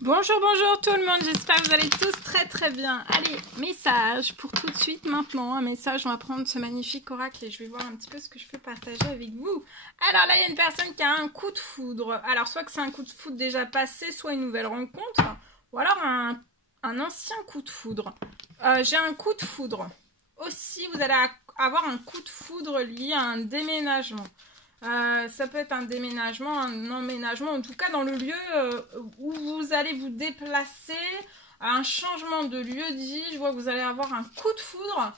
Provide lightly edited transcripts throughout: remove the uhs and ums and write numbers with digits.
Bonjour, bonjour tout le monde, j'espère que vous allez tous très bien. Allez, message pour tout de suite maintenant, un message, on va prendre ce magnifique oracle et je vais voir un petit peu ce que je peux partager avec vous. Alors là, il y a une personne qui a un coup de foudre. Alors soit que c'est un coup de foudre déjà passé, soit une nouvelle rencontre, ou alors un ancien coup de foudre. J'ai un coup de foudre. Aussi, vous allez avoir un coup de foudre lié à un déménagement. Ça peut être un déménagement, un emménagement, en tout cas dans le lieu où vous allez vous déplacer, un changement de lieu de vie. Je vois que vous allez avoir un coup de foudre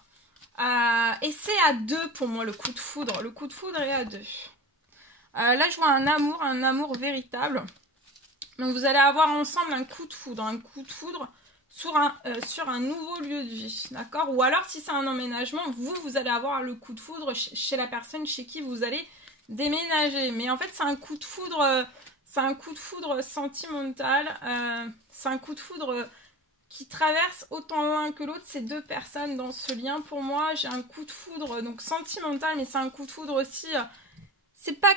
et c'est à deux pour moi le coup de foudre. Le coup de foudre est à deux. Là je vois un amour véritable. Donc vous allez avoir ensemble un coup de foudre sur un nouveau lieu de vie, d'accord? Ou alors si c'est un emménagement, vous allez avoir le coup de foudre chez la personne chez qui vous allez déménager. Mais en fait c'est un coup de foudre sentimental, c'est un coup de foudre qui traverse autant l'un que l'autre, ces deux personnes dans ce lien. Pour moi j'ai un coup de foudre donc sentimental, mais c'est un coup de foudre aussi c'est pas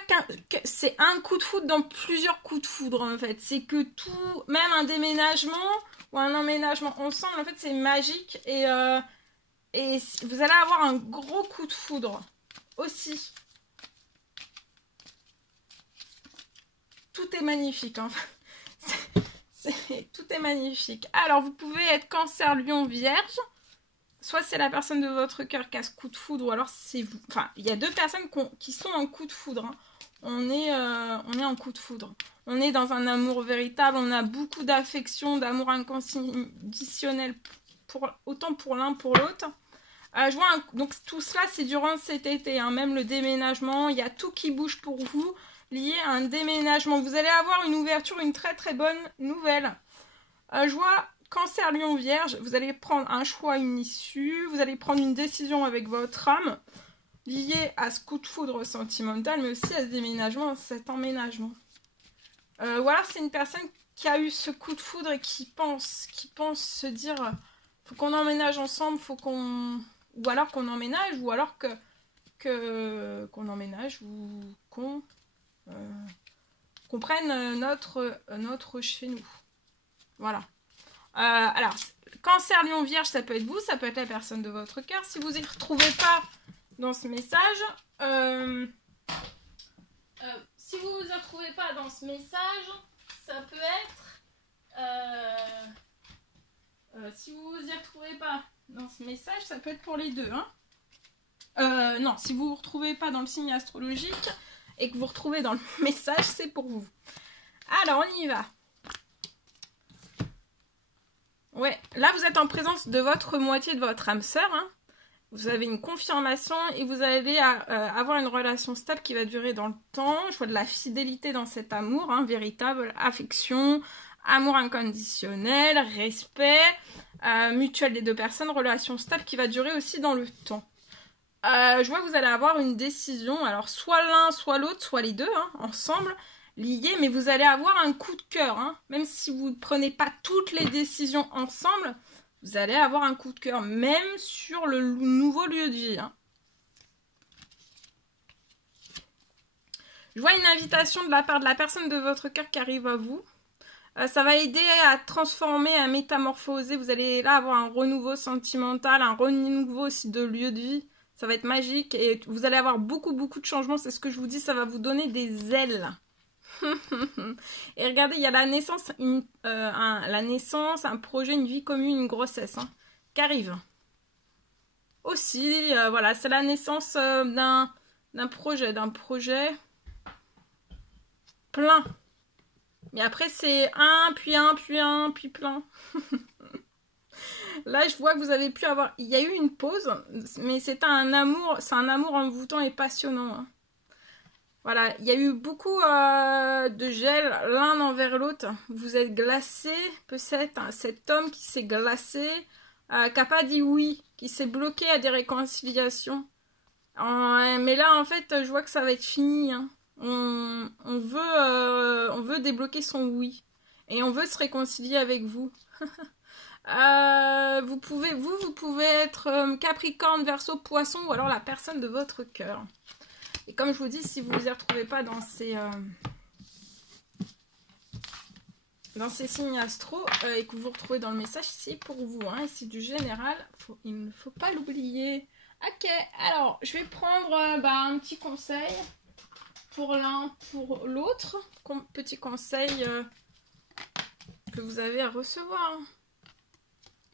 c'est un coup de foudre dans plusieurs coups de foudre en fait. C'est que tout, même un déménagement ou un emménagement ensemble, en fait c'est magique et vous allez avoir un gros coup de foudre aussi. Tout est magnifique en fait. Tout est magnifique. Alors vous pouvez être Cancer, Lion, Vierge. Soit c'est la personne de votre cœur qui a ce coup de foudre, ou alors c'est vous. Enfin, il y a deux personnes qui sont en coup de foudre. Hein. On est en coup de foudre. On est dans un amour véritable. On a beaucoup d'affection, d'amour inconditionnel, autant pour l'un pour l'autre. Je vois donc tout cela, c'est durant cet été. Hein, même le déménagement, il y a tout qui bouge pour vous, lié à un déménagement. Vous allez avoir une ouverture, une très bonne nouvelle. Je vois... Cancer, Lion, Vierge, vous allez prendre un choix, une issue, vous allez prendre une décision avec votre âme liée à ce coup de foudre sentimental, mais aussi à ce déménagement, à cet emménagement. Ou alors c'est une personne qui a eu ce coup de foudre et qui pense se dire faut qu'on emménage ensemble, faut qu'on... Ou alors qu'on emménage, ou alors qu'on emménage, ou qu'on prenne notre chez nous. Voilà. Alors, Cancer, Lion, Vierge, ça peut être vous, ça peut être la personne de votre cœur. Si vous n'y retrouvez pas dans ce message, si vous vous y retrouvez pas dans ce message, ça peut être, si vous vous y retrouvez pas dans ce message, ça peut être pour les deux. Hein. Non, si vous vous retrouvez pas dans le signe astrologique et que vous retrouvez dans le message, c'est pour vous. Alors, on y va. Ouais, là vous êtes en présence de votre moitié, de votre âme sœur. Hein. Vous avez une confirmation et vous allez avoir une relation stable qui va durer dans le temps. Je vois de la fidélité dans cet amour, hein, véritable, affection, amour inconditionnel, respect, mutuel des deux personnes, relation stable qui va durer aussi dans le temps. Je vois que vous allez avoir une décision, alors soit l'un, soit l'autre, soit les deux, hein, ensemble, liés, mais vous allez avoir un coup de cœur, hein. Même si vous ne prenez pas toutes les décisions ensemble, vous allez avoir un coup de cœur, même sur le nouveau lieu de vie. Hein. Je vois une invitation de la part de la personne de votre cœur qui arrive à vous. Ça va aider à transformer, à métamorphoser. Vous allez là avoir un renouveau sentimental, un renouveau aussi de lieu de vie. Ça va être magique et vous allez avoir beaucoup de changements. C'est ce que je vous dis, ça va vous donner des ailes. Et regardez, il y a la naissance, un projet, une vie commune, une grossesse hein, qui arrive. Aussi, voilà, c'est la naissance d'un projet plein. Mais après, c'est puis plein. Là, je vois que vous avez pu avoir... Il y a eu une pause, mais c'est un amour envoûtant et passionnant. Hein. Voilà, il y a eu beaucoup de gel l'un envers l'autre. Vous êtes glacés, peut-être hein, cet homme qui s'est glacé, qui n'a pas dit oui, qui s'est bloqué à des réconciliations. Mais là, en fait, je vois que ça va être fini. Hein. On veut débloquer son oui. Et on veut se réconcilier avec vous. Vous pouvez être Capricorne, Verseau, Poisson, ou alors la personne de votre cœur. Et comme je vous dis, si vous ne vous y retrouvez pas dans ces dans ces signes astro et que vous retrouvez dans le message, c'est pour vous. Hein, et c'est du général, il ne faut pas l'oublier. Ok, alors je vais prendre un petit conseil pour l'un, pour l'autre. Petit conseil que vous avez à recevoir.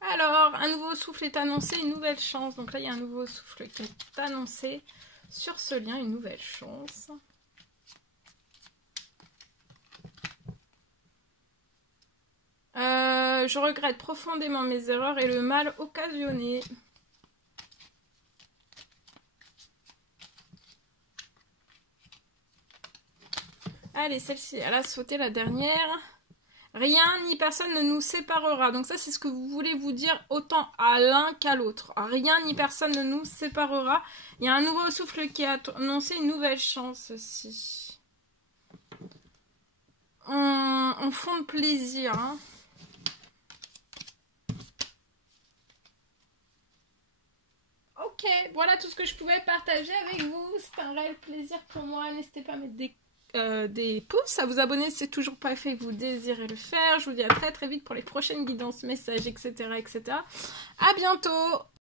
Alors, un nouveau souffle est annoncé, une nouvelle chance. Donc là, il y a un nouveau souffle qui est annoncé sur ce lien, une nouvelle chance. Je regrette profondément mes erreurs et le mal occasionné. Allez, celle-ci, elle a sauté la dernière. Rien ni personne ne nous séparera. Donc ça, c'est ce que vous voulez vous dire autant à l'un qu'à l'autre. Rien ni personne ne nous séparera. Il y a un nouveau souffle qui a annoncé une nouvelle chance aussi. En fond de plaisir. Hein. Ok, voilà tout ce que je pouvais partager avec vous. C'est un réel plaisir pour moi. N'hésitez pas à mettre des pouces, à vous abonner si c'est toujours pas fait et que vous désirez le faire. Je vous dis à très très vite pour les prochaines guidances, messages, etc. etc. À bientôt.